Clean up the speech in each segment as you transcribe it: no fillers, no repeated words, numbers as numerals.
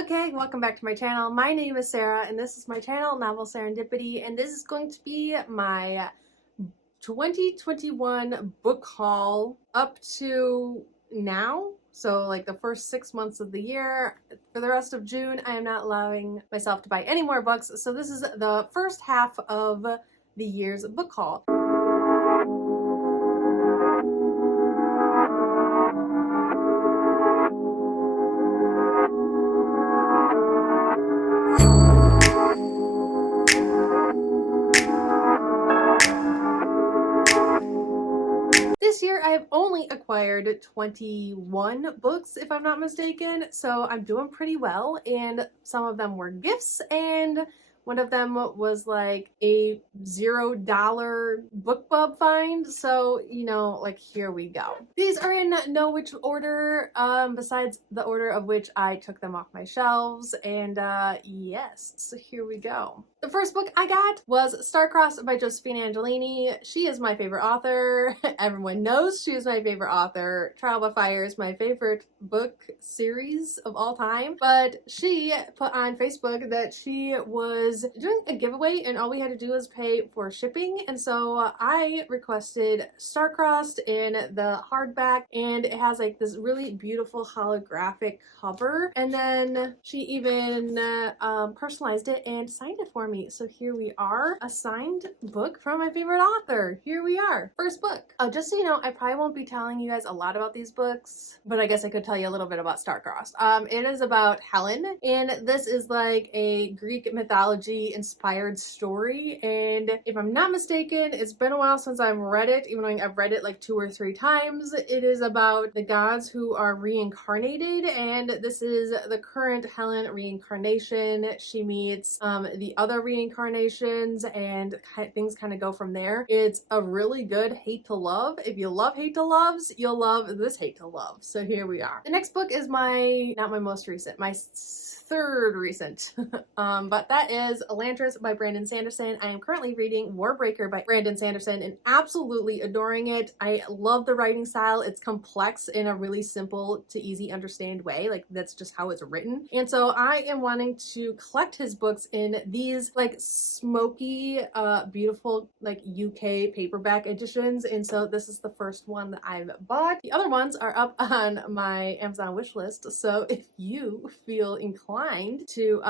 Okay, welcome back to my channel. My name is Sarah and this is my channel, Novel Serendipity, and this is going to be my 2021 book haul up to now. So like the first 6 months of the year. For the rest of June, I am not allowing myself to buy any more books. So this is the first half of the year's book haul. This year I have only acquired 21 books, if I'm not mistaken, so I'm doing pretty well, and some of them were gifts, and one of them was like a $0 BookBub find, so, you know, like, here we go. These are in no which order, besides the order of which I took them off my shelves, and yes, so here we go. The first book I got was Star-Crossed by Josephine Angelini. She is my favorite author. Everyone knows she is my favorite author. Trial by Fire is my favorite book series of all time, but she put on Facebook that she was doing a giveaway and all we had to do was pay for shipping, and so I requested Star-Crossed in the hardback, and it has like this really beautiful holographic cover, and then she even personalized it and signed it for me. So here we are, a signed book from my favorite author. Here we are, first book. Just so you know, I probably won't be telling you guys a lot about these books, but I guess I could tell you a little bit about Star-Crossed. It is about Helen, and this is like a Greek mythology inspired story, and if I'm not mistaken, it's been a while since I've read it, even though I've read it like 2 or 3 times. It is about the gods who are reincarnated, and this is the current Helen reincarnation. She meets the other reincarnations, and things kind of go from there. It's a really good hate to love. If you love hate to loves, you'll love this hate to love. So here we are. The next book is not my most recent, my third recent, but that is Elantris by Brandon Sanderson. I am currently reading Warbreaker by Brandon Sanderson and absolutely adoring it. I love the writing style. It's complex in a really simple to easy understand way. Like, that's just how it's written. And so I am wanting to collect his books in these like smoky, beautiful like UK paperback editions. And so this is the first one that I've bought. The other ones are up on my Amazon wish list. So if you feel inclined to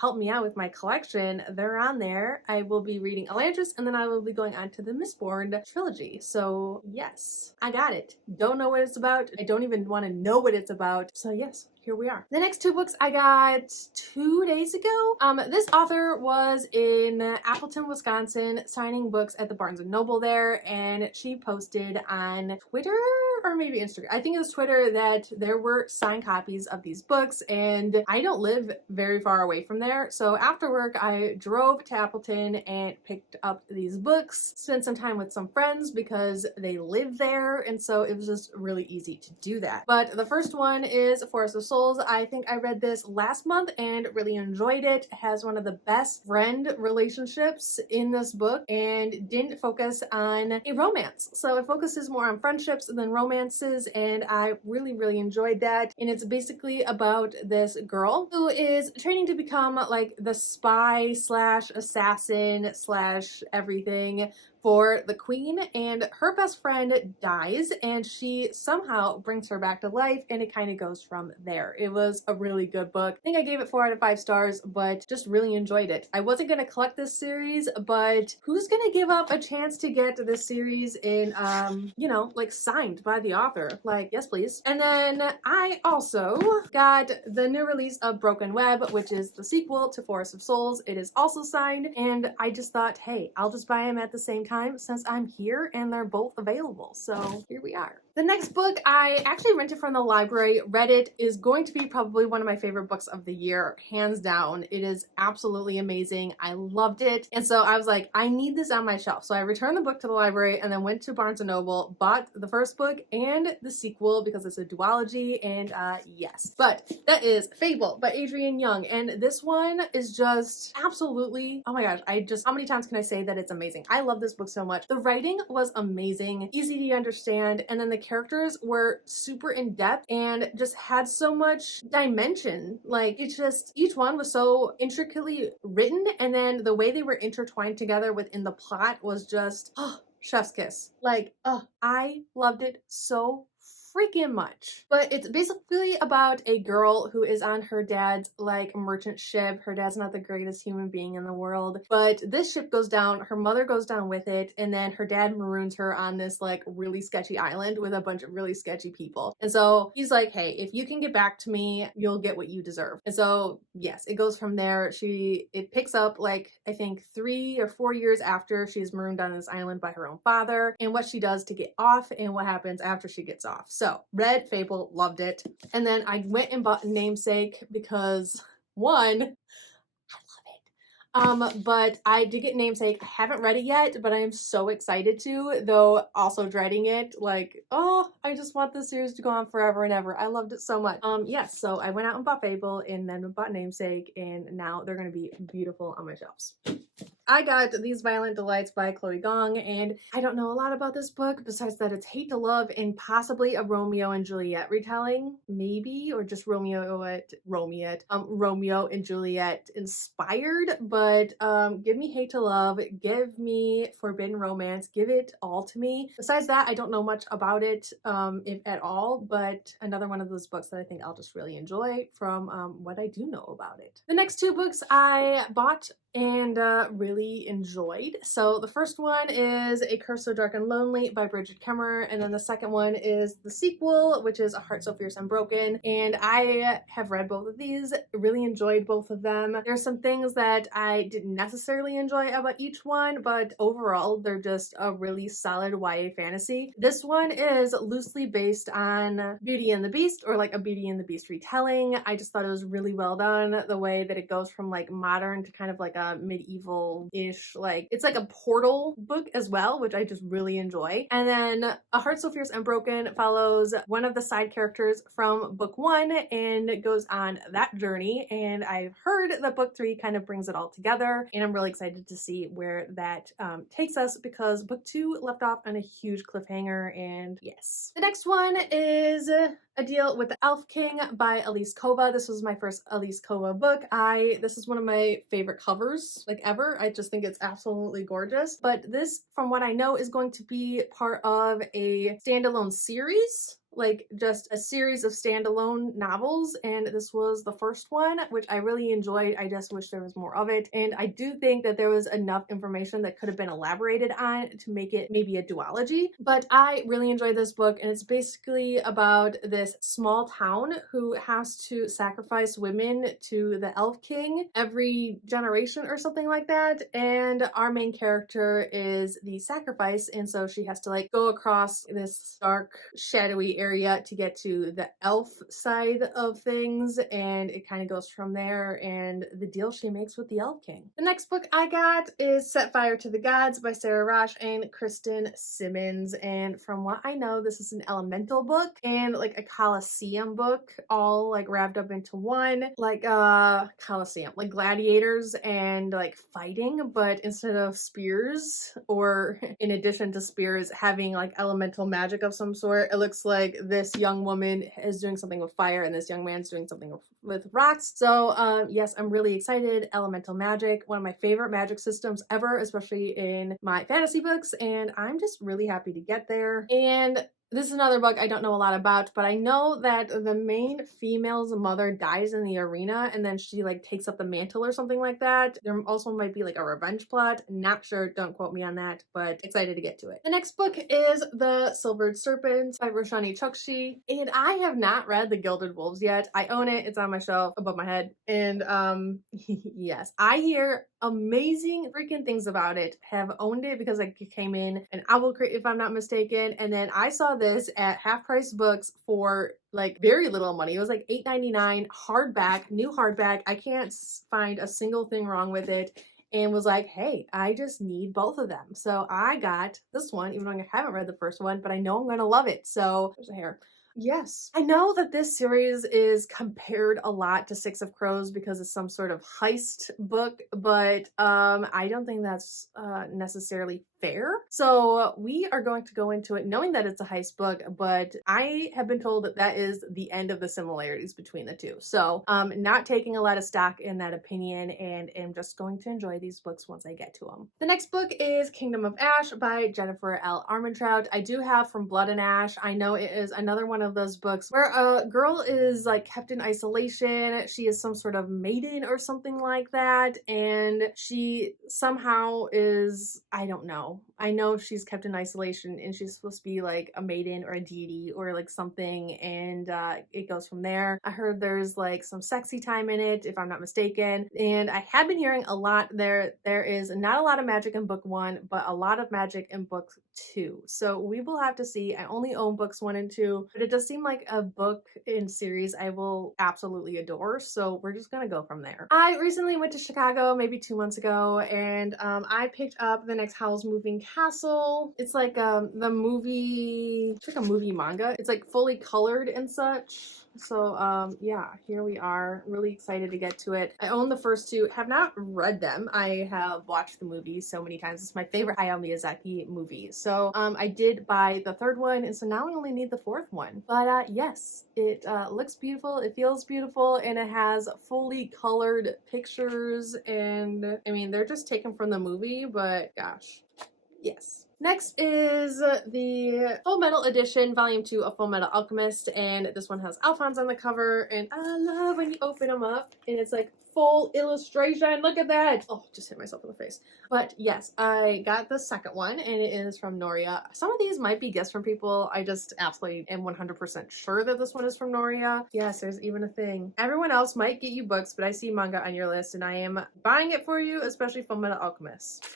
help me out with my collection, they're on there. I will be reading Elantris, and then I will be going on to the Mistborn trilogy. So yes, I got it. Don't know what it's about. I don't even want to know what it's about. So yes, here we are. The next 2 books I got 2 days ago. This author was in Appleton, Wisconsin, signing books at the Barnes & Noble there, and she posted on Twitter or maybe Instagram, I think it was Twitter, that there were signed copies of these books, and I don't live very far away from there, so after work I drove to Appleton and picked up these books, spent some time with some friends because they live there, and so it was just really easy to do that. But the first one is Forest of Souls. I think I read this last month and really enjoyed it. It has one of the best friend relationships in this book and didn't focus on a romance, so it focuses more on friendships than romances, and I really enjoyed that. And it's basically about this girl who is training to become like the spy slash assassin slash everything for the queen, and her best friend dies and she somehow brings her back to life, and it kind of goes from there. It was a really good book. I think I gave it 4 out of 5 stars, but just really enjoyed it. I wasn't going to collect this series, but who's going to give up a chance to get this series in, you know, like signed by the author? Like, yes please. And then I also got the new release of Broken Web, which is the sequel to Forest of Souls. It is also signed, and I just thought, hey, I'll just buy them at the same time since I'm here and they're both available. So here we are. The next book I actually rented from the library. Read it. Is going to be probably one of my favorite books of the year, hands down. It is absolutely amazing. I loved it. And so I was like, I need this on my shelf. So I returned the book to the library and then went to Barnes & Noble, bought the first book and the sequel because it's a duology, and yes. But that is Fable by Adrienne Young, and this one is just absolutely, oh my gosh, how many times can I say that it's amazing? I love this book so much. The writing was amazing, easy to understand, and then the characters were super in depth and just had so much dimension. Like, it's just, each one was so intricately written, and then the way they were intertwined together within the plot was just, oh, chef's kiss. Like, oh, I loved it so freaking much. But it's basically about a girl who is on her dad's like merchant ship. Her dad's not the greatest human being in the world, but this ship goes down, her mother goes down with it, and then her dad maroons her on this like really sketchy island with a bunch of really sketchy people. And so he's like, hey, if you can get back to me, you'll get what you deserve. And so yes, it goes from there. It picks up like I think 3 or 4 years after she's marooned on this island by her own father, and what she does to get off and what happens after she gets off. So read Fable, loved it. And then I went and bought Namesake because one, I love it. But I did get Namesake. I haven't read it yet, but I am so excited to, though also dreading it. Like, oh, I just want this series to go on forever and ever. I loved it so much. Yes, so I went out and bought Fable and then bought Namesake, and now they're gonna be beautiful on my shelves. I got These Violent Delights by Chloe Gong, and I don't know a lot about this book besides that it's hate to love and possibly a Romeo and Juliet retelling, maybe, or just Romeo and Juliet inspired, but give me hate to love, give me forbidden romance, give it all to me. Besides that, I don't know much about it, if at all, but another one of those books that I think I'll just really enjoy from what I do know about it. The next 2 books I bought and really enjoyed. So the first one is A Curse So Dark and Lonely by Bridget Kemmerer, and then the second one is the sequel, which is A Heart So Fierce and Broken, and I have read both of these, really enjoyed both of them. There's some things that I didn't necessarily enjoy about each one, but overall they're just a really solid YA fantasy. This one is loosely based on Beauty and the Beast, or like a Beauty and the Beast retelling. I just thought it was really well done, the way that it goes from like modern to kind of like a medieval-ish, like it's like a portal book as well, which I just really enjoy. And then A Heart So Fierce and Broken follows one of the side characters from book 1 and goes on that journey, and I've heard that book 3 kind of brings it all together, and I'm really excited to see where that takes us, because book 2 left off on a huge cliffhanger. And yes, the next one is A Deal with the Elf King by Elise Kova. This was my first Elise Kova book. This is one of my favorite covers like ever. I just think it's absolutely gorgeous. But this, from what I know, is going to be part of a standalone series, like just a series of standalone novels, and this was the first one, which I really enjoyed. I just wish there was more of it, and I do think that there was enough information that could have been elaborated on to make it maybe a duology. But I really enjoyed this book, and it's basically about this small town who has to sacrifice women to the Elf King every generation or something like that, and our main character is the sacrifice, and so she has to like go across this dark, shadowy area to get to the elf side of things, and it kind of goes from there and the deal she makes with the Elf King. The next book I got is Set Fire to the Gods by Sarah Rosh and Kristen Simmons, and from what I know, this is an elemental book and like a Colosseum book, all like wrapped up into one, like Colosseum, like gladiators and like fighting, but instead of spears, or in addition to spears, having like elemental magic of some sort. It looks like this young woman is doing something with fire and this young man's doing something with rocks. So yes, I'm really excited. Elemental magic, one of my favorite magic systems ever, especially in my fantasy books, and I'm just really happy to get there. And this is another book I don't know a lot about, but I know that the main female's mother dies in the arena, and then she like takes up the mantle or something like that. There also might be like a revenge plot. Not sure, don't quote me on that, but excited to get to it. The next book is The Silvered Serpent by Roshani Chokshi, and I have not read The Gilded Wolves yet. I own it. It's on my shelf above my head, and yes, I hear amazing freaking things about it. Have owned it because it came in an Owl Crate, if I'm not mistaken, and then I saw this at Half Price Books for like very little money. It was like $8.99 hardback, new hardback. I can't find a single thing wrong with it, and was like, hey, I just need both of them. So I got this one, even though I haven't read the first one, but I know I'm gonna love it. So there's a hair. Yes. I know that this series is compared a lot to Six of Crows because it's some sort of heist book, but I don't think that's necessarily fair. So we are going to go into it knowing that it's a heist book, but I have been told that that is the end of the similarities between the two. So not taking a lot of stock in that opinion, and am just going to enjoy these books once I get to them. The next book is Kingdom of Ash by Jennifer L. Armentrout. I do have From Blood and Ash. I know it is another one of those books where a girl is like kept in isolation. She is some sort of maiden or something like that, and she somehow is, I don't know. I know she's kept in isolation and she's supposed to be like a maiden or a deity or like something, and it goes from there. I heard there's like some sexy time in it, if I'm not mistaken, and I have been hearing a lot there is not a lot of magic in book 1, but a lot of magic in book 2. So we will have to see. I only own books 1 and 2, but it does seem like a book in series I will absolutely adore, so we're just gonna go from there. I recently went to Chicago maybe 2 months ago, and I picked up The Next Howl's Moving Castle. It's like the movie, it's like a movie manga. It's like fully colored and such. So yeah, here we are. Really excited to get to it. I own the first 2, have not read them. I have watched the movie so many times. It's my favorite Hayao Miyazaki movie. So I did buy the 3rd one, and so now I only need the 4th one. But yes, it looks beautiful, it feels beautiful, and it has fully colored pictures, and I mean, they're just taken from the movie, but gosh, yes. Next is the Full Metal Edition, Volume 2 of Full Metal Alchemist, and this one has Alphonse on the cover, and I love when you open them up, and it's like full illustration. Look at that! Oh, just hit myself in the face. But yes, I got the 2nd one, and it is from Noria. Some of these might be guessed from people. I just absolutely am 100% sure that this one is from Noria. Yes, there's even a thing. Everyone else might get you books, but I see manga on your list, and I am buying it for you, especially Full Metal Alchemist.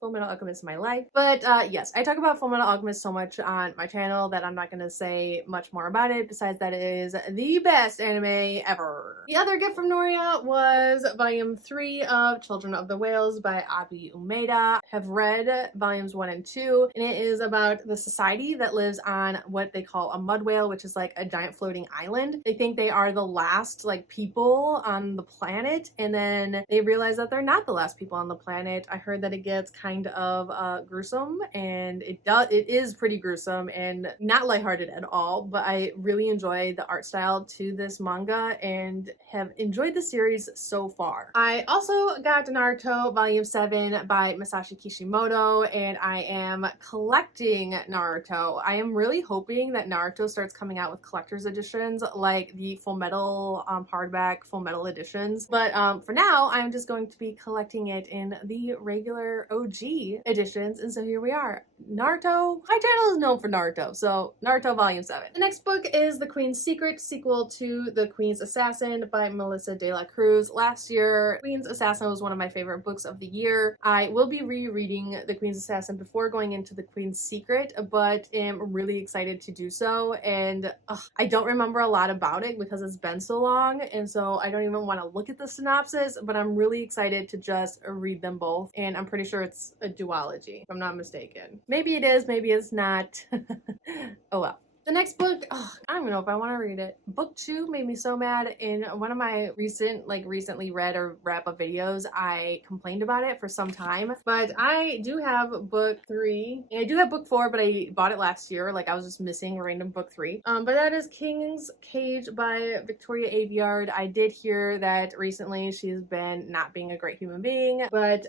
Full Metal Alchemist in my life. But yes, I talk about Full Metal Alchemist so much on my channel that I'm not going to say much more about it, besides that it is the best anime ever. The other gift from Noria was Volume 3 of Children of the Whales by Abi Umeda. Have read Volumes 1 and 2, and it is about the society that lives on what they call a mud whale, which is like a giant floating island. They think they are the last like people on the planet, and then they realize that they're not the last people on the planet. I heard that it gets kind of gruesome, and it is pretty gruesome and not lighthearted at all, but I really enjoy the art style to this manga and have enjoyed the series so far. I also got Naruto Volume 7 by Masashi Kishimoto, and I am collecting Naruto. I am really hoping that Naruto starts coming out with collector's editions like the Full Metal hardback Full Metal editions, but for now I'm just going to be collecting it in the regular OG editions, and so here we are. Naruto, my channel is known for Naruto, so Naruto Volume 7. The next book is The Queen's Secret, sequel to The Queen's Assassin by Melissa De La Cruz. Last year, Queen's Assassin was one of my favorite books of the year. I will be rereading The Queen's Assassin before going into The Queen's Secret, but am really excited to do so, and I don't remember a lot about it because it's been so long, and so I don't even want to look at the synopsis, but I'm really excited to just read them both, and I'm pretty sure it's a duology, if I'm not mistaken. Maybe it is, maybe it's not. Oh well. The next book, I don't even know if I want to read it. Book 2 made me so mad. In one of my recently read or wrap up videos, I complained about it for some time. But I do have book 3. And I do have book 4, but I bought it last year. Like I was just missing a random book 3. But that is King's Cage by Victoria Aveyard. I did hear that recently she's been not being a great human being. But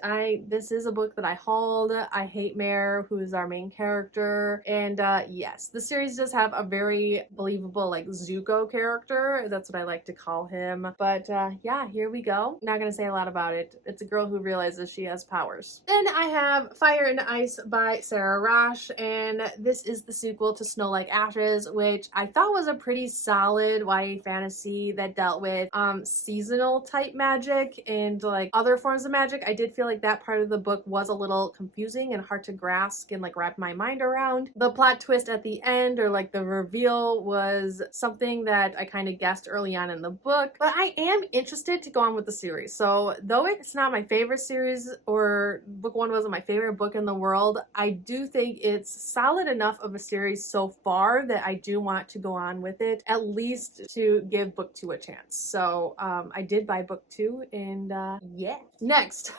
this is a book that I hauled. I hate Mare, who is our main character. And yes, the series does have a very believable like Zuko character. That's what I like to call him. But yeah, here we go. Not gonna say a lot about it. It's a girl who realizes she has powers. Then I have Fire and Ice by Sarah Rosh, and this is the sequel to Snow Like Ashes, which I thought was a pretty solid YA fantasy that dealt with seasonal type magic and like other forms of magic. I did feel like that part of the book was a little confusing and hard to grasp and like wrap my mind around. The plot twist at the end, or like the reveal, was something that I kind of guessed early on in the book, but I am interested to go on with the series. So though it's not my favorite series, or book 1 wasn't my favorite book in the world, I do think it's solid enough of a series so far that I do want to go on with it, at least to give book 2 a chance. So I did buy book 2, and yeah. Next,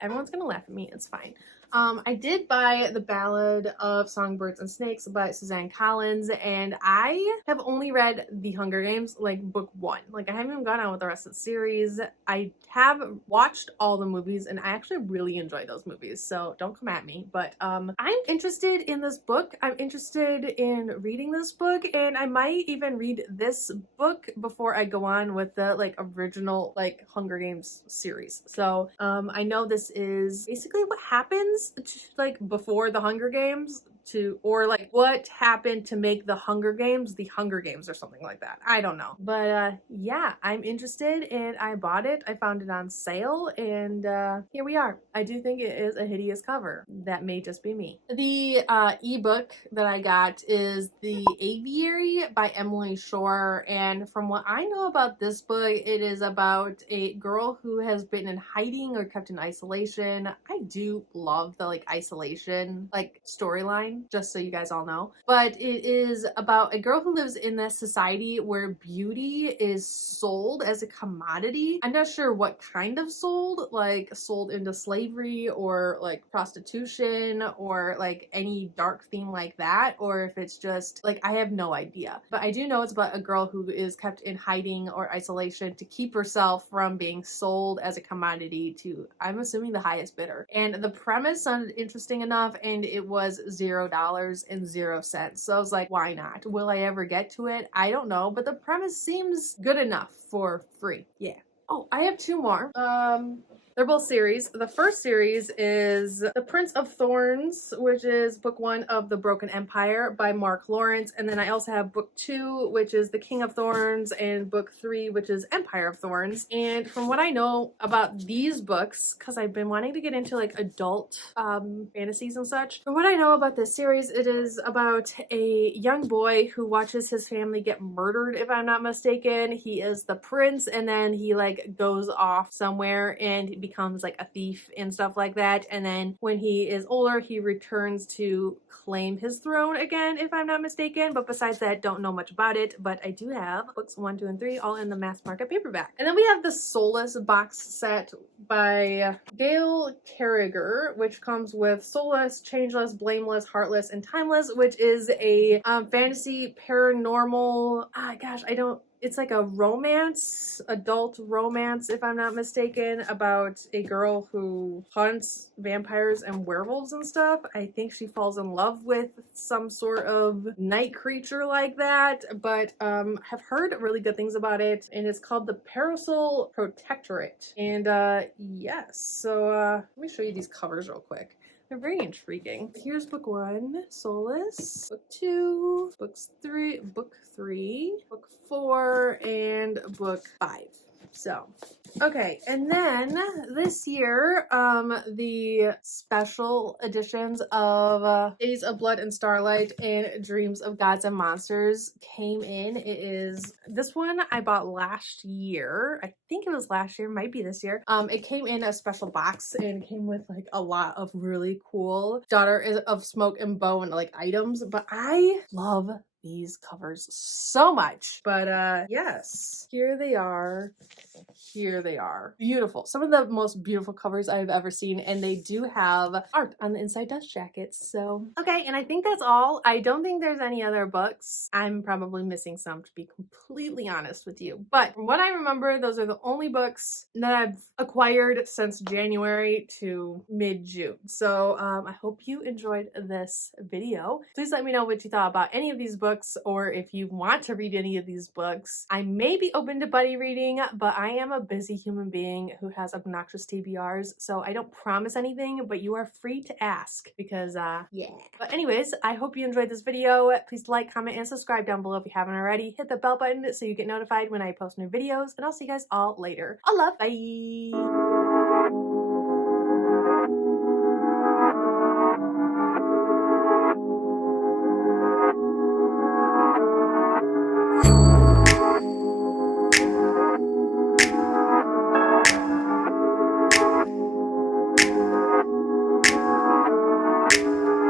everyone's gonna laugh at me, it's fine. I did buy The Ballad of Songbirds and Snakes by Suzanne Collins, and I have only read The Hunger Games, like book 1. Like, I haven't even gone on with the rest of the series. I have watched all the movies, and I actually really enjoy those movies, so don't come at me. But I'm interested in this book. I'm interested in reading this book, and I might even read this book before I go on with the like original like Hunger Games series. So I know this is basically what happens like before the Hunger Games or like what happened to make the Hunger Games or something like that. I don't know. But yeah, I'm interested and I bought it. I found it on sale and here we are. I do think it is a hideous cover. That may just be me. The ebook that I got is The Aviary by Emily Shore, and from what I know about this book, it is about a girl who has been in hiding or kept in isolation. I do love the like isolation like storyline, just so you guys all know. But it is about a girl who lives in this society where beauty is sold as a commodity. I'm not sure what kind of sold, like sold into slavery or like prostitution or like any dark theme like that, or if it's just like, I have no idea. But I do know it's about a girl who is kept in hiding or isolation to keep herself from being sold as a commodity to, I'm assuming, the highest bidder. And the premise sounded interesting enough, and it was $0.00. So I was like, why not? Will I ever get to it? I don't know, but the premise seems good enough for free. Yeah. Oh, I have two more. They're both series. The first series is The Prince of Thorns, which is book 1 of The Broken Empire by Mark Lawrence. And then I also have book 2, which is The King of Thorns, and book 3, which is Empire of Thorns. And from what I know about these books, because I've been wanting to get into like adult fantasies and such, from what I know about this series, it is about a young boy who watches his family get murdered, if I'm not mistaken. He is the prince, and then he like goes off somewhere and becomes like a thief and stuff like that, and then when he is older he returns to claim his throne again, if I'm not mistaken. But besides that, don't know much about it. But I do have books 1, 2, and 3 all in the mass market paperback. And then we have the Soulless box set by Gail Carriger, which comes with Soulless, Changeless, Blameless, Heartless, and Timeless, which is a fantasy paranormal, it's like a romance, adult romance, if I'm not mistaken, about a girl who hunts vampires and werewolves and stuff. I think she falls in love with some sort of night creature like that, but have heard really good things about it, and it's called The Parasol Protectorate. And yes, so let me show you these covers real quick. They're very intriguing. Here's book 1, Soulless, book 2, book 3, book 4, and book 5. So, okay, and then this year, the special editions of Days of Blood and Starlight and Dreams of Gods and Monsters came in. This one I bought last year. I think it was last year, might be this year. It came in a special box and came with like a lot of really cool Daughter of Smoke and Bone like items, but I love these covers so much. But yes, here they are. Beautiful. Some of the most beautiful covers I've ever seen, and they do have art on the inside dust jackets. So okay, and I think that's all. I don't think there's any other books. I'm probably missing some, to be completely honest with you, but from what I remember, those are the only books that I've acquired since January to mid-June. So I hope you enjoyed this video. Please let me know what you thought about any of these books, or if you want to read any of these books. I may be open to buddy reading, but I am a busy human being who has obnoxious TBRs, so I don't promise anything, but you are free to ask, because yeah. But anyways, I hope you enjoyed this video. Please like, comment, and subscribe down below if you haven't already. Hit the bell button so you get notified when I post new videos, and I'll see you guys all later. I love, bye!